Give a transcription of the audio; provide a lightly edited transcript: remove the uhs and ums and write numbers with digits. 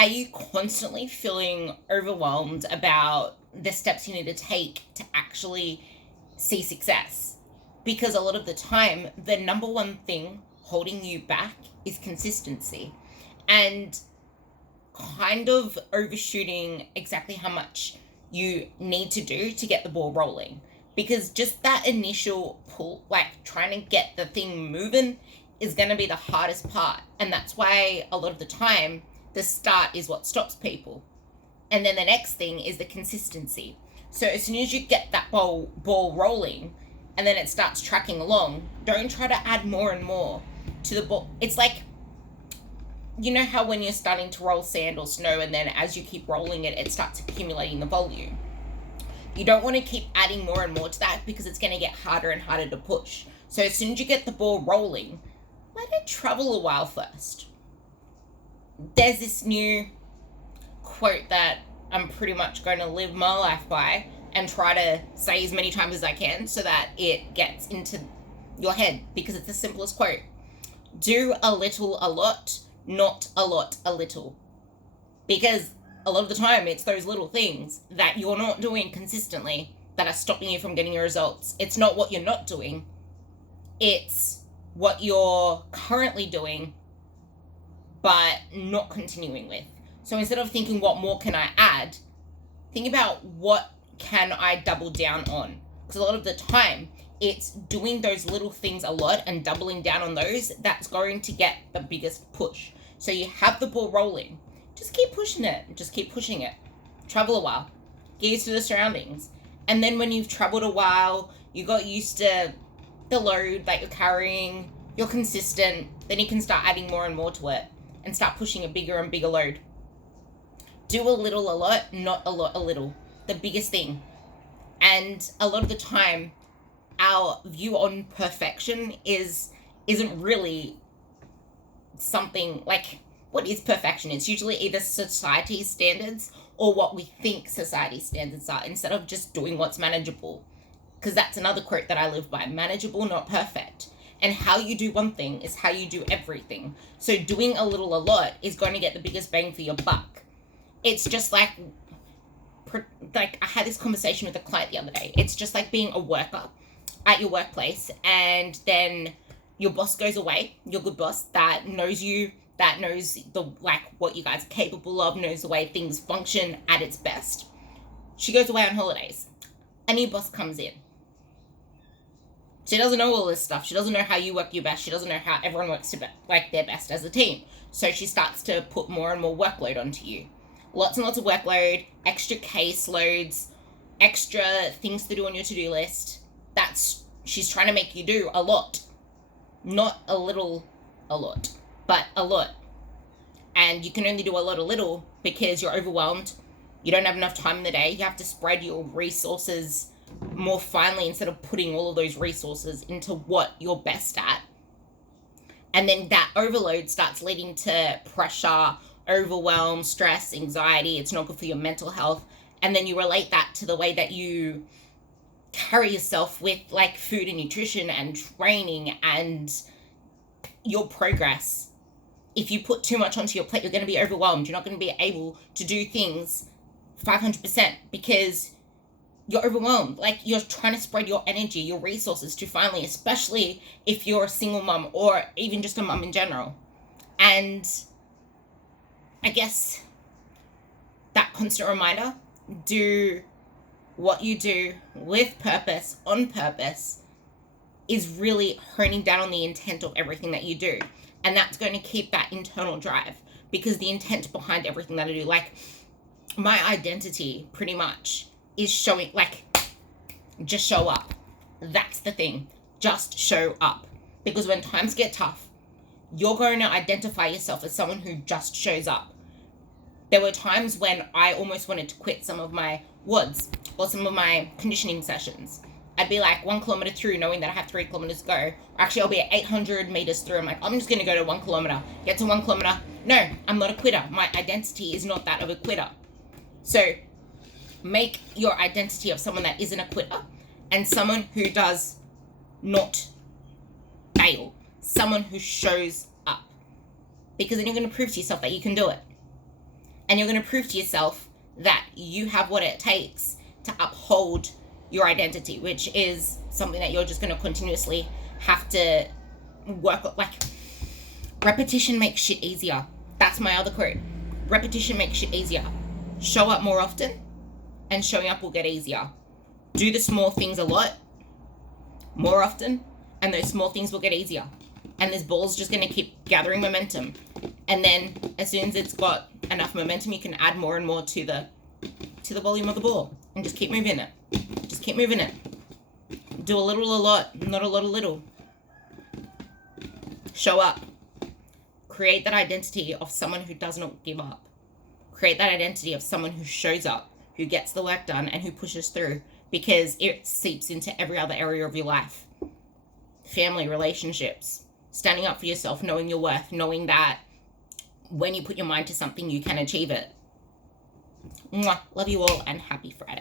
Are you constantly feeling overwhelmed about the steps you need to take to actually see success? Because a lot of the time, the number one thing holding you back is consistency. And kind of overshooting exactly how much you need to do to get the ball rolling. Because just that initial pull, like trying to get the thing moving, is going to be the hardest part. And that's why a lot of the time, the start is what stops people. And then the next thing is the consistency. So as soon as you get that ball rolling and then it starts tracking along, don't try to add more and more to the ball. It's like, you know how when you're starting to roll sand or snow, and then as you keep rolling it, it starts accumulating the volume. You don't want to keep adding more and more to that because it's going to get harder and harder to push. So as soon as you get the ball rolling, let it travel a while first. There's this new quote that I'm pretty much going to live my life by and try to say as many times as I can so that it gets into your head, because it's the simplest quote. Do a little a lot, not a lot a little. Because a lot of the time it's those little things that you're not doing consistently that are stopping you from getting your results. It's not what you're not doing, it's what you're currently doing but not continuing with. So instead of thinking what more can I add, think about what can I double down on. Because a lot of the time it's doing those little things a lot and doubling down on those that's going to get the biggest push. So you have the ball rolling, just keep pushing it, just keep pushing it. Travel a while, get used to the surroundings. And then when you've traveled a while, you got used to the load that you're carrying, you're consistent, then you can start adding more and more to it and start pushing a bigger and bigger load. Do a little a lot, not a lot a little. The biggest thing. And a lot of the time, our view on perfection isn't really something like, what is perfection? It's usually either society's standards or what we think society's standards are, instead of just doing what's manageable. Because that's another quote that I live by: manageable, not perfect. And how you do one thing is how you do everything. So doing a little a lot is going to get the biggest bang for your buck. It's just like I had this conversation with a client the other day. It's just like being a worker at your workplace, and then your boss goes away, your good boss that knows you, that knows the like what you guys are capable of, knows the way things function at its best. She goes away on holidays. A new boss comes in. She doesn't know all this stuff. She doesn't know how you work your best. She doesn't know how everyone works like their best as a team. So she starts to put more and more workload onto you. Lots and lots of workload, extra case loads, extra things to do on your to-do list. She's trying to make you do a lot. Not a little a lot, but a lot. And you can only do a lot a little because you're overwhelmed. You don't have enough time in the day. You have to spread your resources more finely instead of putting all of those resources into what you're best at. And then that overload starts leading to pressure, overwhelm, stress, anxiety. It's not good for your mental health. And then you relate that to the way that you carry yourself with like food and nutrition and training and your progress. If you put too much onto your plate, you're going to be overwhelmed. You're not going to be able to do things 500% because you're overwhelmed. Like, you're trying to spread your energy, your resources to finally, especially if you're a single mom or even just a mom in general. And I guess that constant reminder, do what you do with purpose, on purpose, is really honing down on the intent of everything that you do. And that's going to keep that internal drive, because the intent behind everything that I do, like my identity pretty much is showing, like, just show up. That's the thing. Just show up. Because when times get tough, you're going to identify yourself as someone who just shows up. There were times when I almost wanted to quit some of my WODs or some of my conditioning sessions. I'd be like 1 kilometer through, knowing that I have 3 kilometers to go. Or actually, I'll be at 800 meters through. I'm like, I'm just going to go to 1 kilometer. Get to 1 kilometer. No, I'm not a quitter. My identity is not that of a quitter. So make your identity of someone that isn't a quitter and someone who does not fail. Someone who shows up. Because then you're going to prove to yourself that you can do it. And you're going to prove to yourself that you have what it takes to uphold your identity, which is something that you're just going to continuously have to work on. Like, repetition makes shit easier. That's my other quote. Repetition makes shit easier. Show up more often, and showing up will get easier. Do the small things a lot, more often, and those small things will get easier. And this ball's just going to keep gathering momentum. And then as soon as it's got enough momentum, you can add more and more to the volume of the ball. And just keep moving it. Just keep moving it. Do a little a lot, not a lot a little. Show up. Create that identity of someone who does not give up. Create that identity of someone who shows up, who gets the work done, and who pushes through, because it seeps into every other area of your life. Family, relationships, standing up for yourself, knowing your worth, knowing that when you put your mind to something, you can achieve it. Mwah. Love you all, and happy Friday.